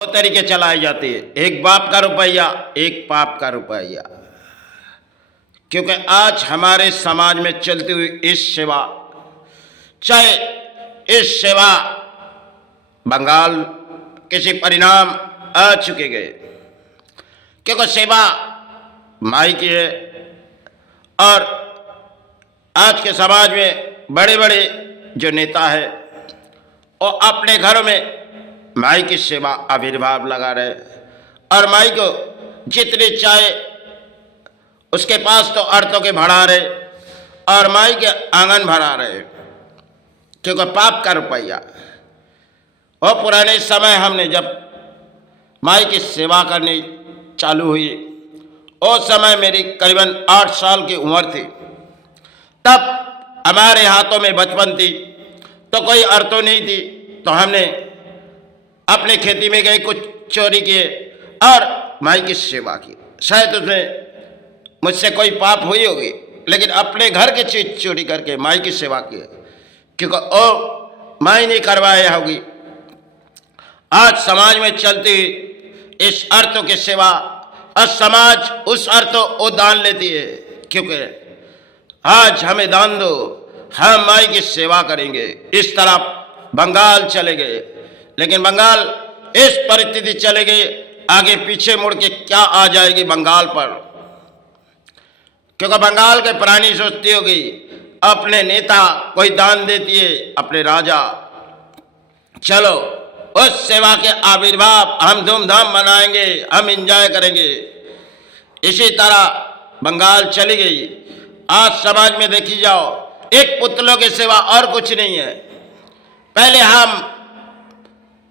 दो तरीके चलाई जाती है, एक बाप का रुपया, एक पाप का रुपया। क्योंकि आज हमारे समाज में चलती हुई इस सेवा, चाहे इस सेवा बंगाल किसी परिणाम आ चुके गए, क्योंकि सेवा माई की है। और आज के समाज में बड़े बड़े जो नेता है वो अपने घरों में माई की सेवा आविर्भाव लगा रहे, और माई को जितनी चाहे उसके पास तो अर्थों के बढ़ा रहे और माई के आंगन भरा रहे, क्योंकि पाप का रुपया। और पुराने समय हमने जब माई की सेवा करनी चालू हुई, उस समय मेरी करीबन 8 साल की उम्र थी। तब हमारे हाथों में बचपन थी तो कोई अर्थों नहीं थी, तो हमने अपने खेती में गए, कुछ चोरी किए और माई की सेवा की। शायद उसमें मुझसे कोई पाप हुई होगी, लेकिन अपने घर की चीज चोरी करके माई की सेवा की, क्योंकि ओ माई नहीं करवाया होगी। आज समाज में चलती इस अर्थों की सेवा, और समाज उस अर्थों वो दान लेती है, क्योंकि आज हमें दान दो, हम माई की सेवा करेंगे। इस तरह बंगाल चले गए, लेकिन बंगाल इस परिस्थिति चले गए, आगे पीछे मुड़ के क्या आ जाएगी बंगाल पर। क्योंकि बंगाल के प्राणी सोचती होगी अपने नेता कोई दान देती है, अपने राजा, चलो उस सेवा के आविर्भाव हम धूमधाम मनाएंगे, हम एंजॉय करेंगे। इसी तरह बंगाल चली गई। आज समाज में देखी जाओ, एक पुतलों की सेवा और कुछ नहीं है। पहले हम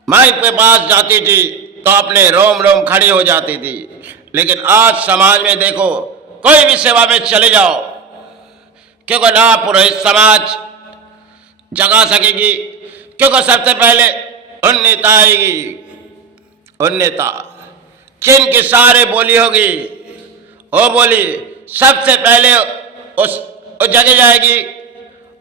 माई के पास जाती थी तो अपने रोम रोम खड़ी हो जाती थी, लेकिन आज समाज में देखो, कोई भी सेवा में चले जाओ, क्योंकि ना पुरोहित समाज जगा सकेगी, क्योंकि सबसे पहले उन नेता आएगी, उन नेता जिनकी सारे बोली होगी, वो बोली सबसे पहले उस जगह जाएगी,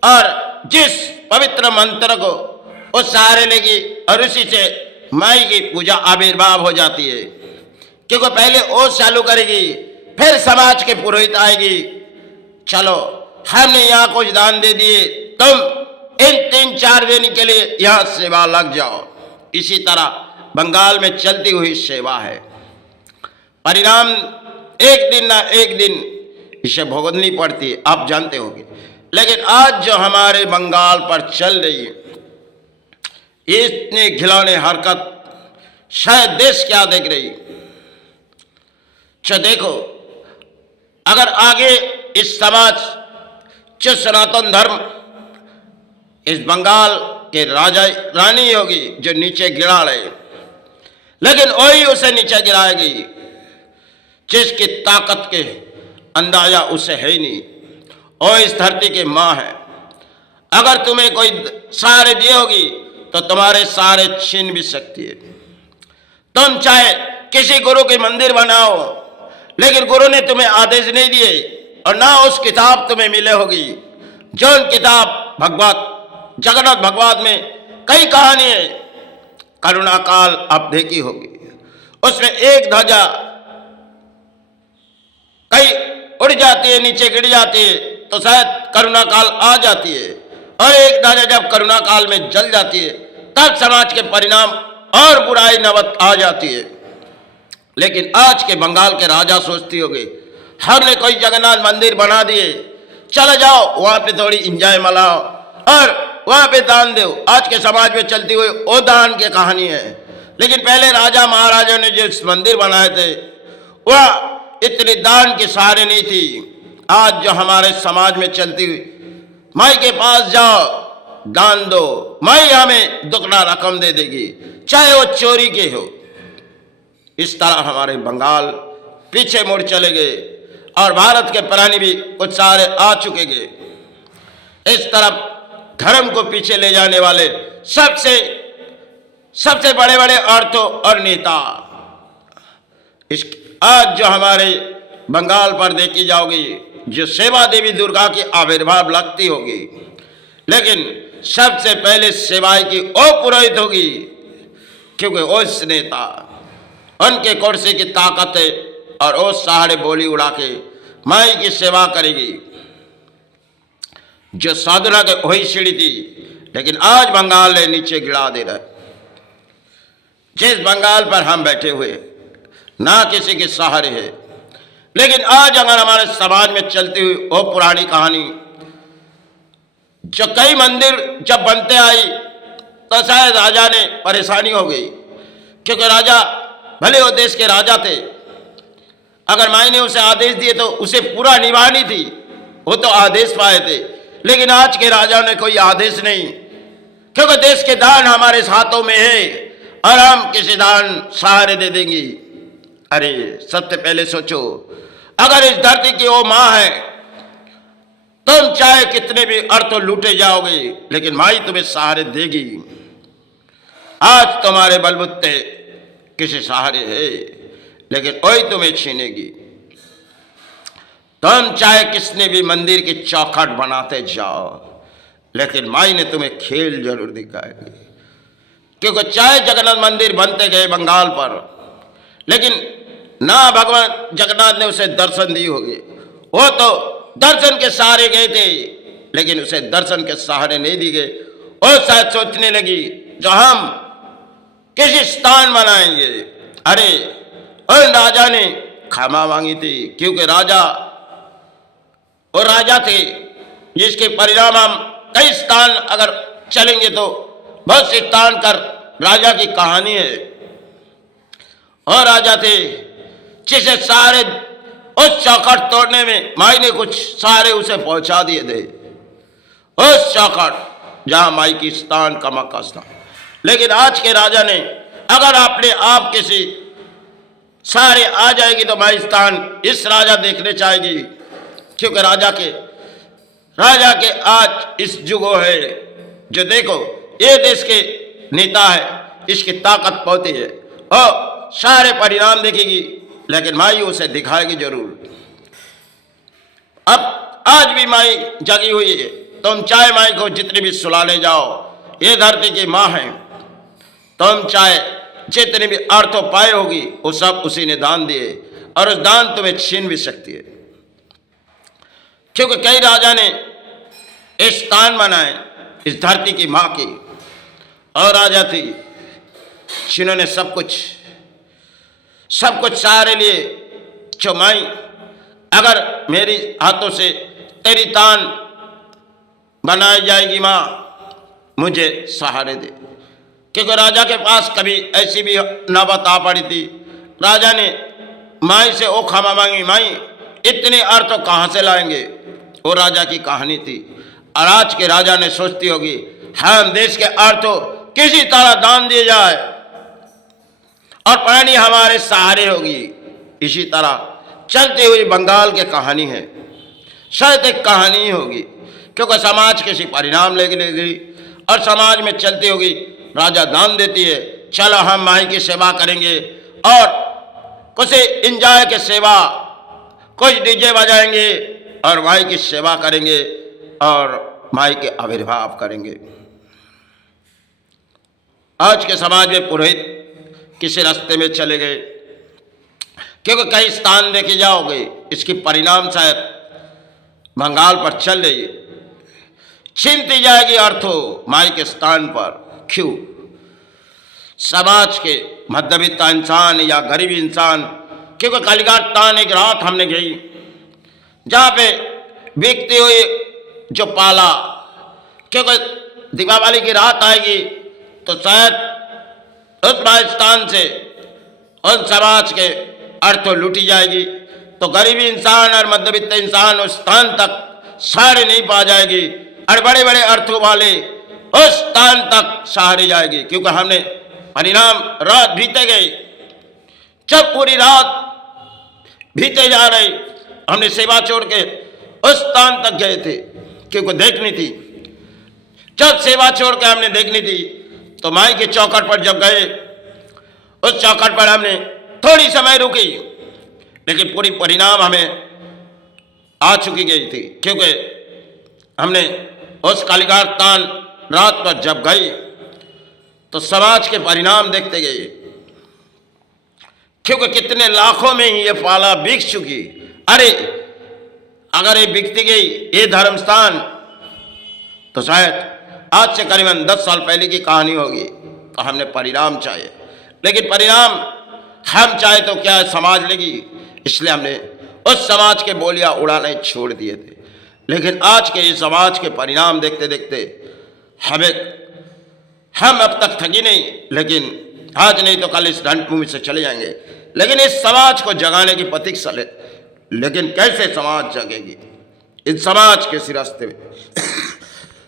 और जिस पवित्र मंत्र को वो सहारे लेगी, और उसी से माई की पूजा आविर्भाव हो जाती है। क्योंकि पहले वो चालू करेगी, फिर समाज के पुरोहित आएगी, चलो हमने यहाँ कुछ दान दे दिए, तुम इन 3-4 दिन के लिए यहाँ सेवा लग जाओ। इसी तरह बंगाल में चलती हुई सेवा है। परिणाम एक दिन ना एक दिन इसे भुगतनी पड़ती है, आप जानते होंगे। लेकिन आज जो हमारे बंगाल पर चल रही है, इतने घिनौने हरकत शायद देश क्या देख रही। अच्छा देखो, अगर आगे इस समाज जो सनातन धर्म इस बंगाल के राजा रानी होगी जो नीचे गिरा रहे, लेकिन वही उसे नीचे गिराएगी जिसकी ताकत के अंदाजा उसे है ही नहीं। और इस धरती की माँ है, अगर तुम्हें कोई सहारे दिए होगी तो तुम्हारे सहारे छीन भी सकती है। तुम चाहे किसी गुरु की मंदिर बनाओ, लेकिन गुरु ने तुम्हें आदेश नहीं दिए, और ना उस किताब तुम्हें मिले होगी। जो किताब भगवत जगन्नाथ भगवत में कई कहानी है, करुणा काल आप देखी होगी, उसमें एक ध्वजा कई उड़ जाती है, नीचे गिर जाती है, तो शायद करुणा काल आ जाती है, और एक ध्वजा जब करुणा काल में जल जाती है तब समाज के परिणाम और बुराई नवत आ जाती है। लेकिन आज के बंगाल के राजा सोचती होगी, हमने कोई जगन्नाथ मंदिर बना दिए, चलो जाओ वहां पे थोड़ी एंजॉय मनाओ और वहां पे दान दो। आज के समाज में चलती हुई वो दान की कहानी है। लेकिन पहले राजा महाराजा ने जिस मंदिर बनाए थे वह इतनी दान की सहारे नहीं थी। आज जो हमारे समाज में चलती हुई, माई के पास जाओ दान दो, माई हमें दुगना रकम दे देगी, चाहे वो चोरी के हो। इस तरह हमारे बंगाल पीछे मुड़ चले गए, और भारत के प्राणी भी कुछ सारे आ चुके गए। इस तरफ धर्म को पीछे ले जाने वाले सबसे बड़े बड़े अर्थों और नेता, इस आज जो हमारे बंगाल पर देखी जाओगी, जो सेवा देवी दुर्गा की आविर्भाव लगती होगी, लेकिन सबसे पहले सेवाई की ओ पुरोहित होगी क्योंकि उस नेता उनके कुर्सी की ताकत है और वो सहारे बोली उड़ा के माई की सेवा करेगी। जो साधना के वही सीढ़ी थी, लेकिन आज बंगाल ने नीचे गिरा दे रहा है। जिस बंगाल पर हम बैठे हुए ना किसी के सहारे है, लेकिन आज अगर हमारे समाज में चलती हुई वो पुरानी कहानी, जो कई मंदिर जब बनते आई तो शायद राजा ने परेशानी हो गई, क्योंकि राजा भले वो देश के राजा थे, अगर माई ने उसे आदेश दिए तो उसे पूरा निभानी थी, वो तो आदेश पाए थे। लेकिन आज के राजाओं ने कोई आदेश नहीं, क्योंकि देश के दान हमारे हाथों में है और हम किसी दान सहारे दे देंगे। अरे सबसे पहले सोचो, अगर इस धरती की वो माँ है, तुम चाहे कितने भी अर्थों लूटे जाओगे, लेकिन माई तुम्हें सहारे देगी। आज तुम्हारे बलबुत्ते किसी सहारे है, लेकिन वही तुम्हें छीनेगी। तुम चाहे किसने भी मंदिर की चौखट बनाते जाओ, लेकिन माई ने तुम्हें खेल जरूर दिखाएगी। क्योंकि चाहे जगन्नाथ मंदिर बनते गए बंगाल पर, लेकिन ना भगवान जगन्नाथ ने उसे दर्शन दी होगी। वो तो दर्शन के सहारे गए थे, लेकिन उसे दर्शन के सहारे नहीं दी गए। और शायद सोचने लगी जो हम किसी स्थान बनाएंगे। अरे उन राजा ने क्षमा मांगी थी, क्योंकि राजा और राजा थे जिसके परिणाम हम कई स्थान अगर चलेंगे तो बहुत से स्थान कर राजा की कहानी है। और राजा थे जिसे सारे उस चौखट तोड़ने में माई ने कुछ सारे उसे पहुंचा दिए थे, उस चौखट जहां माई की स्थान का मक्का स्थान। लेकिन आज के राजा ने अगर अपने आप किसी सारे आ जाएगी तो माई स्थान इस राजा देखने चाहेगी, क्योंकि राजा के आज इस जुगो है जो देखो ये देश के नेता है, इसकी ताकत पहुंची है और सारे परिणाम देखेगी, लेकिन माई उसे दिखाएगी जरूर। अब आज भी माई जगी हुई है, तुम चाहे माई को जितनी भी सुला ले जाओ, ये धरती की माँ है। तुम चाहे जितने भी अर्थों पाए होगी वो सब उसी ने दान दिए, और उस दान तुम्हें छीन भी सकती है। क्योंकि कई राजा ने इस स्थान बनाए इस धरती की माँ की, और राजा थी जिन्होंने सब कुछ सारे लिए जो माई अगर मेरी हाथों से तेरी तान बनाई जाएगी माँ, मुझे सहारे दे। क्योंकि राजा के पास कभी ऐसी भी नौबत आ पड़ी थी, राजा ने माई से ओ क्षमा मांगी, माई इतने अर्थ कहाँ से लाएंगे। वो राजा की कहानी थी। और आज के राजा ने सोचती होगी हम देश के अर्थों किसी तरह दान दिए जाए और प्राणी हमारे सहारे होगी। इसी तरह चलती हुई बंगाल की कहानी है, शायद एक कहानी ही होगी, क्योंकि समाज किसी परिणाम लेगी और समाज में चलती होगी। राजा दान देती है, चलो हम माई की सेवा करेंगे और कुछ इंजॉय के सेवा, कुछ डीजे बजाएंगे और माई की सेवा करेंगे और माई के आविर्भाव करेंगे। आज के समाज में पुरोहित किसी रास्ते में चले गए, क्योंकि कई स्थान देखे जाओगे इसकी परिणाम शायद बंगाल पर चल रही है, छीनती जाएगी अर्थों माई के स्थान पर। क्यों? समाज के मध्यवित्त इंसान या गरीब इंसान, क्योंकि कालीघाट तान एक रात हमने गई जहाँ पे बिकती हुई जो पाला, क्योंकि दीपावली की रात आएगी तो शायद उस स्थान से उन समाज के अर्थों लूटी जाएगी, तो गरीबी इंसान और मध्यवित्त इंसान उस स्थान तक सहारे नहीं पा जाएगी और बड़े बड़े अर्थों वाले उस स्थान तक सहारे जाएगी। क्योंकि हमने परिणाम रात बीते गई, जब पूरी रात बीते जा रही हमने सेवा छोड़ के उस स्थान तक गए थे, क्योंकि देखनी थी। जब सेवा छोड़ के हमने देखनी थी तो माई के चौखट पर जब गए, उस चौखट पर हमने थोड़ी समय रुकी, लेकिन पूरी परिणाम हमें आ चुकी गई थी, क्योंकि हमने उस कालीघाट तान रात पर जब गई तो समाज के परिणाम देखते गए, क्योंकि कितने लाखों में ही ये पाला बिक चुकी। अरे अगर ये बिकती गई ये धर्म स्थान, तो शायद आज से करीबन 10 साल पहले की कहानी होगी। तो हमने परिणाम चाहे, लेकिन परिणाम हम चाहे तो क्या समाज लेगी, इसलिए हमने उस समाज के बोलियां उड़ाने छोड़ दिए थे। लेकिन आज के इस समाज के परिणाम देखते देखते हम अब तक थकी नहीं, लेकिन आज नहीं तो कल इस रणभूमि से चले जाएंगे। लेकिन इस समाज को जगाने की प्रतीक्षा ले, लेकिन कैसे समाज जगेगी? इस समाज के इस रास्ते में